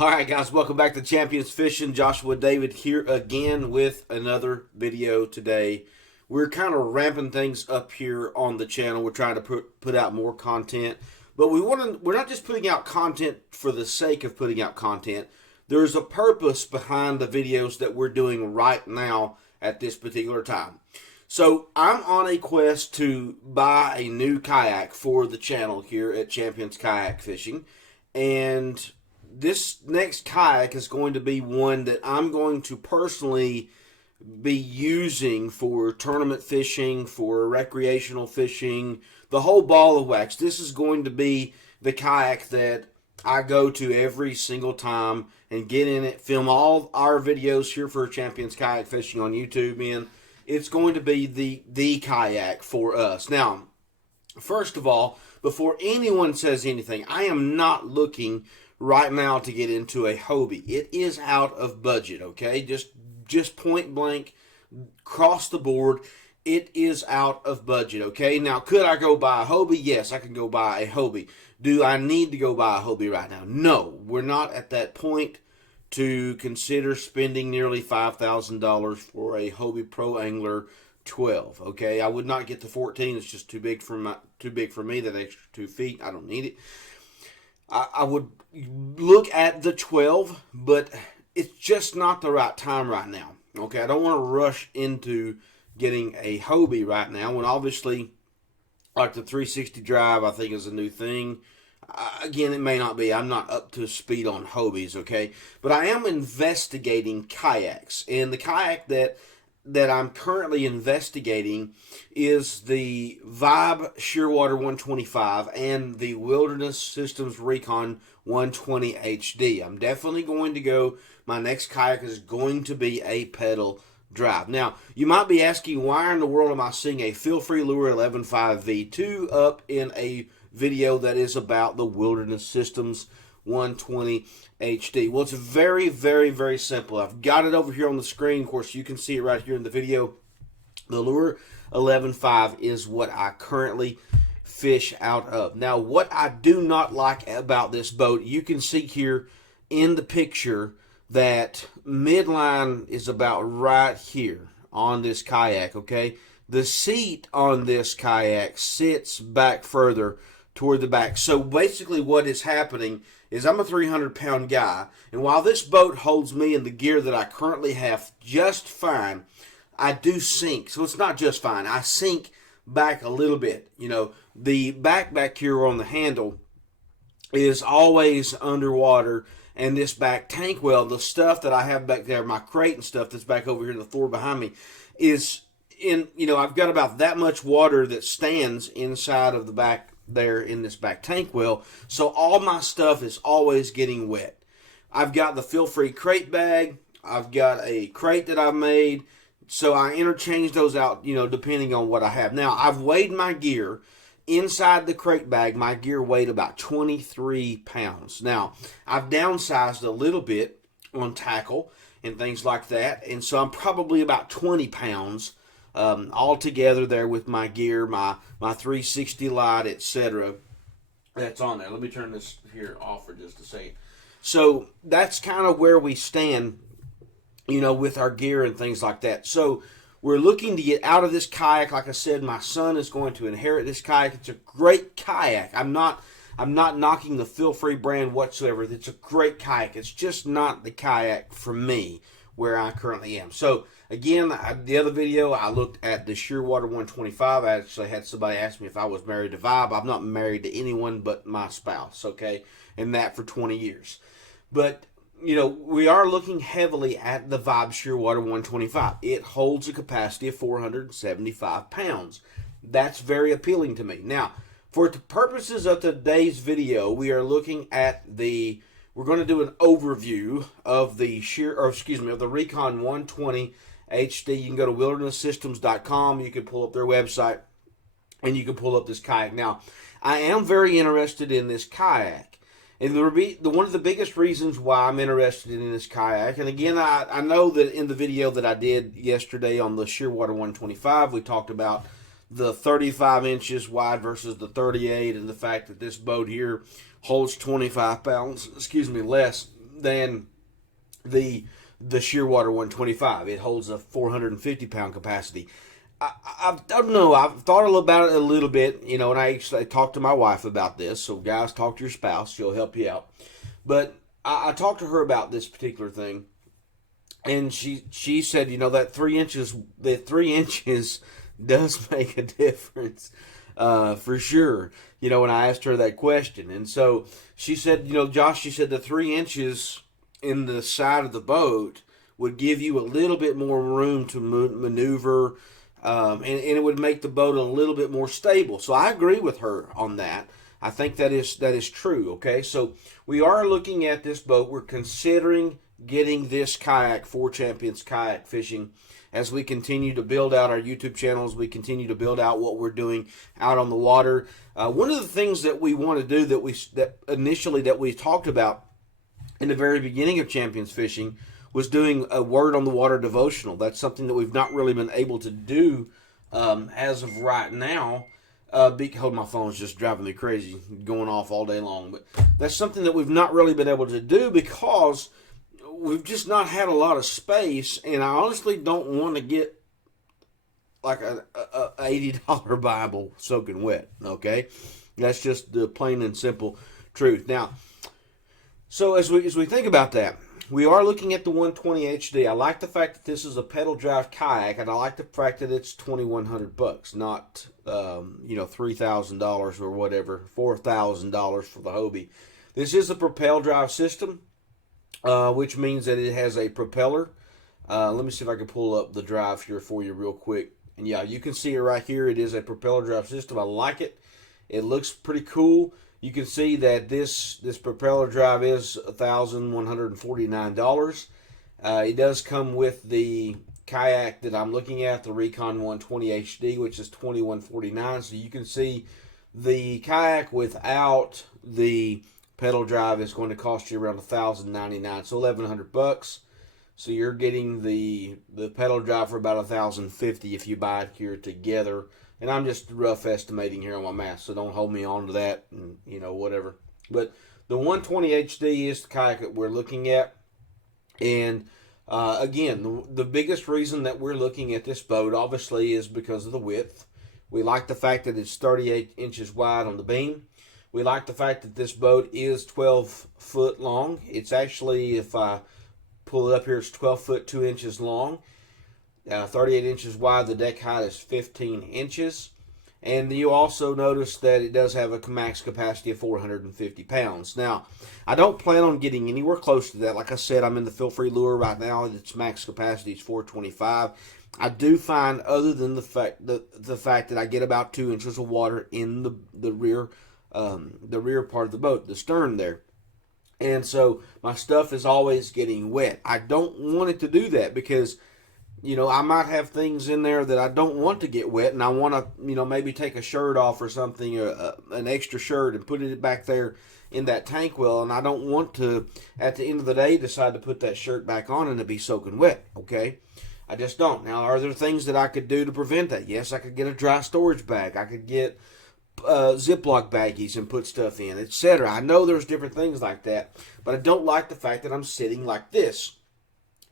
Alright guys, welcome back to Champions Fishing. Joshua David here again with another video today. We're kind of ramping things up here on the channel. We're trying to put out more content. But we're not just putting out content for the sake of putting out content. There's a purpose behind the videos that we're doing right now at this particular time. So I'm on a quest to buy a new kayak for the channel here at Champions Kayak Fishing. And this next kayak is going to be one that I'm going to personally be using for tournament fishing, for recreational fishing, the whole ball of wax. This is going to be the kayak that I go to every single time and get in it, film all our videos here for Champions Kayak Fishing on YouTube, and it's going to be the kayak for us. Now, first of all, before anyone says anything, I am not looking right now to get into a Hobie. It is out of budget, okay? Just point blank, across the board, it is out of budget, okay? Now, could I go buy a Hobie? Yes, I can go buy a Hobie. Do I need to go buy a Hobie right now? No, we're not at that point to consider spending nearly $5,000 for a Hobie Pro Angler 12, okay? I would not get the 14. It's just too big for me, that extra 2 feet. I don't need it. I would look at the 12, but it's just not the right time right now. Okay, I don't want to rush into getting a Hobie right now when obviously, like the 360 drive, I think is a new thing. Again, it may not be. I'm not up to speed on Hobies, okay? But I am investigating kayaks, and the kayak that I'm currently investigating is the Vibe Shear Water 125 and the Wilderness Systems Recon 120 HD. I'm definitely going to go, my next kayak is going to be a pedal drive. Now, you might be asking, why in the world am I seeing a Feel Free Lure 11.5 V2 up in a video that is about the Wilderness Systems 120 HD? Well, it's very, very, very simple. I've got it over here on the screen. Of course, you can see it right here in the video. The Lure 11.5 is what I currently fish out of. Now, what I do not like about this boat, you can see here in the picture that midline is about right here on this kayak, okay? The seat on this kayak sits back further toward the back. So basically what is happening is I'm a 300-pound guy, and while this boat holds me in the gear that I currently have just fine, I do sink. So it's not just fine. I sink back a little bit. You know, the back here on the handle is always underwater, and this back tank well, the stuff that I have back there, my crate and stuff that's back over here in the floor behind me, is in, you know, I've got about that much water that stands inside of the back there in this back tank well, so all my stuff is always getting wet. I've got the Feel Free crate bag, I've got a crate that I've made, so I interchange those out, you know, depending on what I have. Now, I've weighed my gear. Inside the crate bag, my gear weighed about 23 pounds. Now, I've downsized a little bit on tackle and things like that, and so I'm probably about 20 pounds all together there with my gear, my 360 light, etc. That's on there. Let me turn this here off for just a second. So that's kind of where we stand, you know, with our gear and things like that. So we're looking to get out of this kayak. Like I said, my son is going to inherit this kayak. It's a great kayak. I'm not knocking the Feel Free brand whatsoever. It's a great kayak. It's just not the kayak for me where I currently am. So again, the other video, I looked at the Shear Water 125. I actually had somebody ask me if I was married to Vibe. I'm not married to anyone but my spouse, okay? And that for 20 years. But you know, we are looking heavily at the Vibe Shear Water 125. It holds a capacity of 475 pounds. That's very appealing to me. Now, for the purposes of today's video, we are looking at we're going to do an overview of the of the Recon 120 HD. You can go to wildernesssystems.com. You can pull up their website, and you can pull up this kayak. Now, I am very interested in this kayak. And one of the biggest reasons why I'm interested in this kayak, and again, I know that in the video that I did yesterday on the Shear Water 125, we talked about the 35 inches wide versus the 38, and the fact that this boat here holds 25 pounds, less than the Shearwater 125. It holds a 450 pound capacity. I don't know. I've thought about it a little bit, and I talked to my wife about this. So guys, talk to your spouse; she'll help you out. But I talked to her about this particular thing, and she said, that 3 inches does make a difference, for sure. When I asked her that question, and so she said, Josh, she said the 3 inches in the side of the boat would give you a little bit more room to maneuver. And it would make the boat a little bit more stable. So I agree with her on that. I think that is true. Okay, so we are looking at this boat. We're considering getting this kayak for Champions Kayak Fishing as we continue to build out our YouTube channels. We continue to build out what we're doing out on the water. One of the things that we want to do that we talked about in the very beginning of Champions Fishing was doing a Word on the Water devotional. That's something that we've not really been able to do as of right now. My phone's just driving me crazy, going off all day long. But that's something that we've not really been able to do because we've just not had a lot of space. And I honestly don't want to get like a $80 Bible soaking wet. Okay, that's just the plain and simple truth. Now, so as we think about that, we are looking at the 120 HD. I like the fact that this is a pedal drive kayak, and I like the fact that it's $2,100, not $3,000 or whatever, $4,000 for the Hobie. This is a propel drive system, which means that it has a propeller. Let me see if I can pull up the drive here for you real quick. And yeah, you can see it right here. It is a propeller drive system. I like it. It looks pretty cool. You can see that this propeller drive is $1,149. It does come with the kayak that I'm looking at, the Recon 120 HD, which is $2,149. So you can see the kayak without the pedal drive is going to cost you around $1,099, so $1,100. So you're getting the pedal drive for about $1,050 if you buy it here together. And I'm just rough estimating here on my math, so don't hold me on to that, and whatever. But the 120 HD is the kayak that we're looking at. And again, the biggest reason that we're looking at this boat, obviously, is because of the width. We like the fact that it's 38 inches wide on the beam. We like the fact that this boat is 12 foot long. It's actually, if I pull it up here, it's 12 foot 2 inches long. 38 inches wide. The deck height is 15 inches. And you also notice that it does have a max capacity of 450 pounds. Now, I don't plan on getting anywhere close to that. Like I said, I'm in the feel-free lure right now. Its max capacity is 425. I do find, other than the fact that I get about 2 inches of water in the rear part of the boat, the stern there. And so my stuff is always getting wet. I don't want it to do that because I might have things in there that I don't want to get wet, and I want to, maybe take a shirt off or something, or an extra shirt, and put it back there in that tank well, and I don't want to, at the end of the day, decide to put that shirt back on and it be soaking wet, okay? I just don't. Now, are there things that I could do to prevent that? Yes, I could get a dry storage bag. I could get Ziploc baggies and put stuff in, etc. I know there's different things like that, but I don't like the fact that I'm sitting like this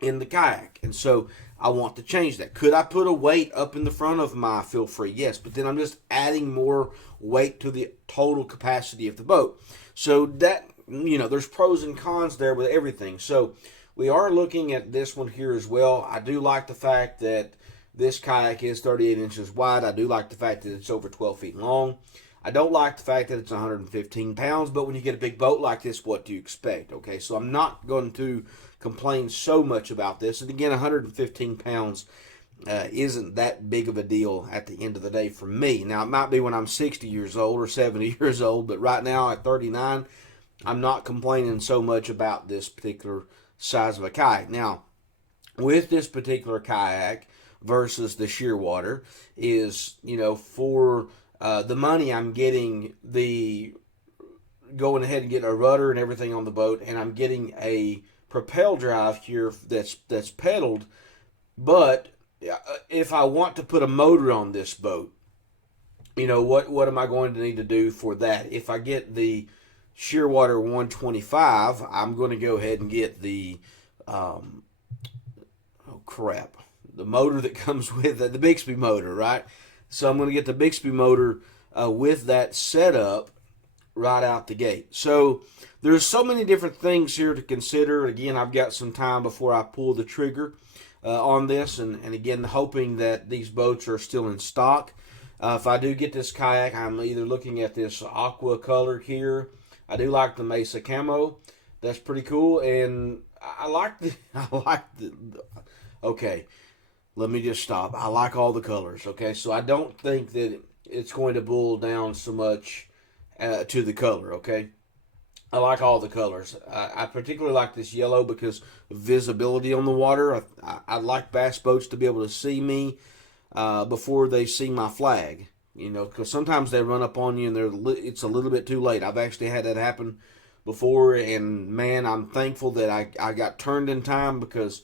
in the kayak, and so I want to change that. Could I put a weight up in the front of my feel free? Yes, but then I'm just adding more weight to the total capacity of the boat. So that, there's pros and cons there with everything. So we are looking at this one here as well. I do like the fact that this kayak is 38 inches wide. I do like the fact that it's over 12 feet long. I don't like the fact that it's 115 pounds, but when you get a big boat like this, what do you expect? Okay, so I'm not going to complain so much about this. And again, 115 pounds isn't that big of a deal at the end of the day for me. Now, it might be when I'm 60 years old or 70 years old, but right now at 39, I'm not complaining so much about this particular size of a kayak. Now, with this particular kayak versus the Shearwater is, for the money I'm getting going ahead and getting a rudder and everything on the boat, and I'm getting a propel drive here that's pedaled. But if I want to put a motor on this boat, what am I going to need to do for that? If I get the Shear Water 125, I'm going to go ahead and get the, the motor that comes with the Bixby motor, right? So I'm going to get the Bixby motor with that setup right out the gate. So there's so many different things here to consider. Again, I've got some time before I pull the trigger on this, and again, hoping that these boats are still in stock. If I do get this kayak, I'm either looking at this aqua color here. I do like the Mesa camo. That's pretty cool, and I like the okay, let me just stop. I like all the colors, okay? So I don't think that it's going to boil down so much to the color, okay? I like all the colors. I particularly like this yellow because of visibility on the water. I like bass boats to be able to see me before they see my flag, you know, because sometimes they run up on you and it's a little bit too late. I've actually had that happen before, and man, I'm thankful that I got turned in time, because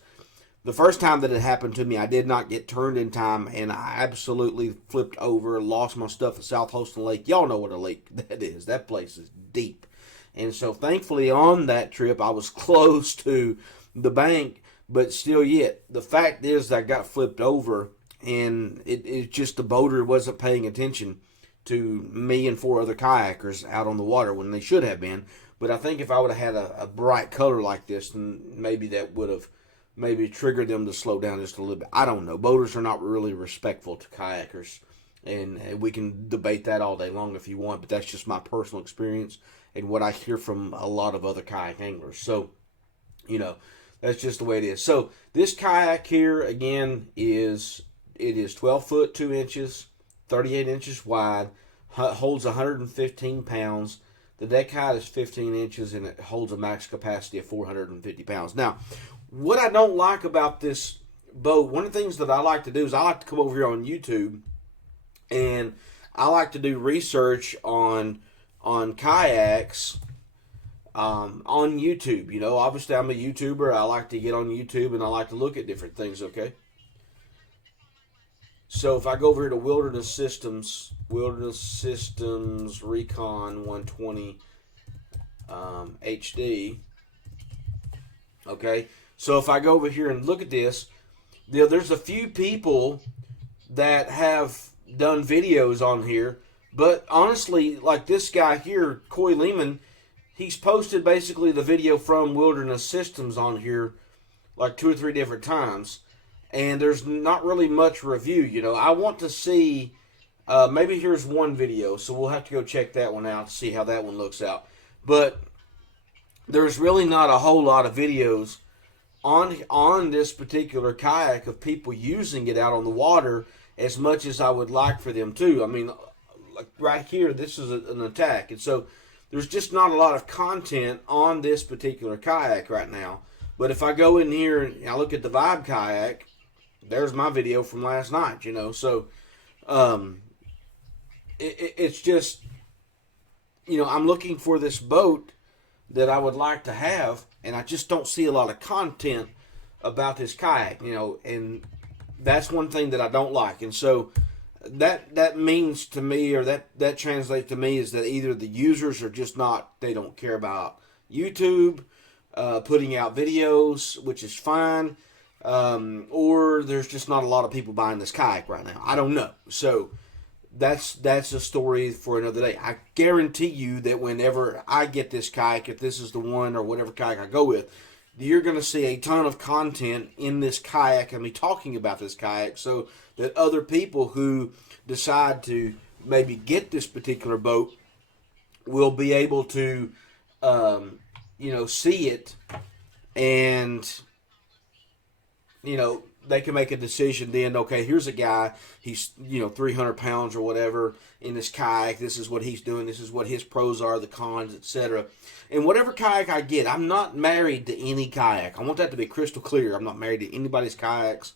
the first time that it happened to me, I did not get turned in time, and I absolutely flipped over, lost my stuff at South Holston Lake. Y'all know what a lake that is. That place is deep. And so thankfully on that trip, I was close to the bank, but still yet, the fact is I got flipped over, and it just, the boater wasn't paying attention to me and 4 other kayakers out on the water when they should have been. But I think if I would have had a bright color like this, then maybe that would have maybe triggered them to slow down just a little bit. I don't know. Boaters are not really respectful to kayakers, and we can debate that all day long if you want, but that's just my personal experience and what I hear from a lot of other kayak anglers. So, you know, that's just the way it is. So this kayak here, again, is 12 foot 2 inches, 38 inches wide, holds 115 pounds. The deck height is 15 inches, and it holds a max capacity of 450 pounds. Now, what I don't like about this boat, one of the things that I like to do is I like to come over here on YouTube, and I like to do research on kayaks on YouTube. You know, obviously I'm a YouTuber. I like to get on YouTube, and I like to look at different things, okay? So if I go over here to Wilderness Systems Recon 120 HD, okay? So if I go over here and look at this, there's a few people that have done videos on here, but honestly, like this guy here, Coy Lehman, he's posted basically the video from Wilderness Systems on here like 2 or 3 different times, and there's not really much review. You know, I want to see, maybe here's one video, so we'll have to go check that one out to see how that one looks out. But there's really not a whole lot of videos on this particular kayak of people using it out on the water as much as I would like for them to. I mean, like right here, this is an attack, and so there's just not a lot of content on this particular kayak right now. But if I go in here and I look at the Vibe kayak, there's my video from last night, you know. So it's just, you know, I'm looking for this boat that I would like to have, and I just don't see a lot of content about this kayak, you know, and that's one thing that I don't like. And so that means to me, or that translates to me, is that either the users are just not, they don't care about YouTube putting out videos, which is fine, or there's just not a lot of people buying this kayak right now. I don't know. So that's a story for another day. I guarantee you that whenever I get this kayak, if this is the one or whatever kayak I go with, you're going to see a ton of content in this kayak and me talking about this kayak, so that other people who decide to maybe get this particular boat will be able to, you know, see it, and, you know, they can make a decision then, okay, here's a guy, he's, you know, 300 pounds or whatever in this kayak, this is what he's doing, this is what his pros are, the cons, etc. And whatever kayak I get, I'm not married to any kayak. I want that to be crystal clear. I'm not married to anybody's kayaks.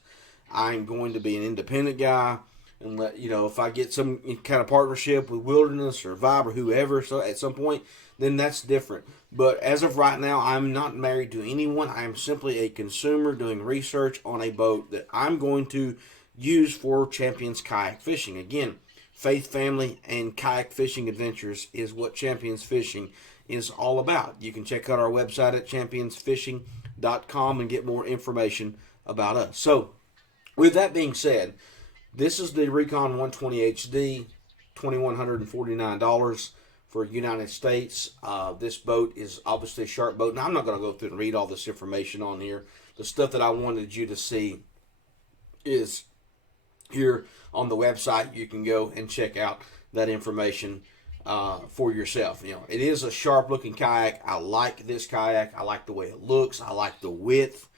I'm going to be an independent guy, and let, you know, if I get some kind of partnership with Wilderness or Vibe or whoever, so at some point, then that's different. But as of right now, I'm not married to anyone. I am simply a consumer doing research on a boat that I'm going to use for Champions Kayak Fishing. Again, faith, family, and kayak fishing adventures is what Champions Fishing is all about. You can check out our website at championsfishing.com and get more information about us. So, with that being said, this is the Recon 120 HD, $2,149 for United States. This boat is obviously a sharp boat. Now, I'm not going to go through and read all this information on here. The stuff that I wanted you to see is here on the website. You can go and check out that information for yourself. You know, it is a sharp looking kayak. I like this kayak. I like the way it looks. I like the width.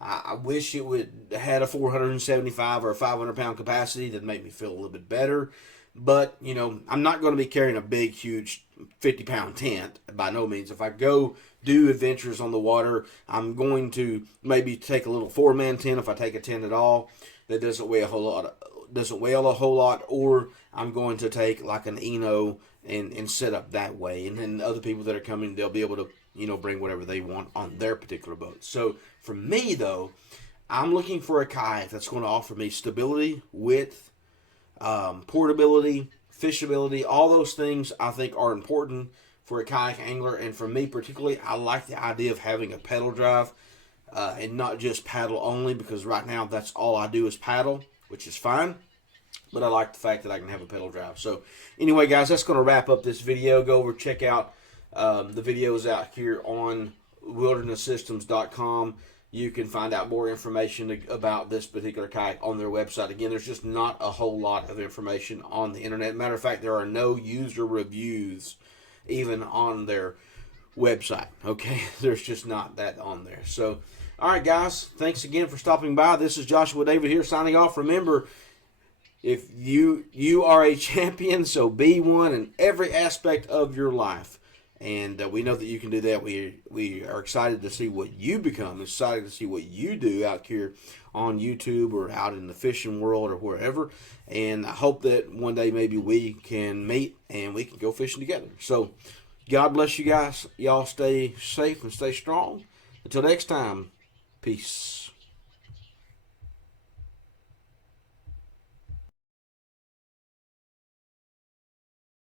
I wish it would had a 475 or a 500 pound capacity that made me feel a little bit better. But, you know, I'm not going to be carrying a big, huge 50-pound tent by no means. If I go do adventures on the water, I'm going to maybe take a little 4-man tent if I take a tent at all that doesn't weigh a whole lot, or I'm going to take like an Eno and set up that way. And then other people that are coming, they'll be able to, you know, bring whatever they want on their particular boat. So for me, though, I'm looking for a kayak that's going to offer me stability, width, portability, fishability. All those things I think are important for a kayak angler. And for me particularly, I like the idea of having a pedal drive and not just paddle only, because right now that's all I do is paddle, which is fine. But I like the fact that I can have a pedal drive. So anyway, guys, that's going to wrap up this video. Go over, check out the videos out here on wildernesssystems.com. You can find out more information about this particular kayak on their website. Again, there's just not a whole lot of information on the internet. Matter of fact, there are no user reviews even on their website. Okay, there's just not that on there. So, all right, guys, thanks again for stopping by. This is Joshua David here signing off. Remember, if you are a champion, so be one in every aspect of your life. And we know that you can do that. We are excited to see what you become, excited to see what you do out here on YouTube or out in the fishing world or wherever. And I hope that one day maybe we can meet and we can go fishing together. So God bless you guys. Y'all stay safe and stay strong. Until next time, peace.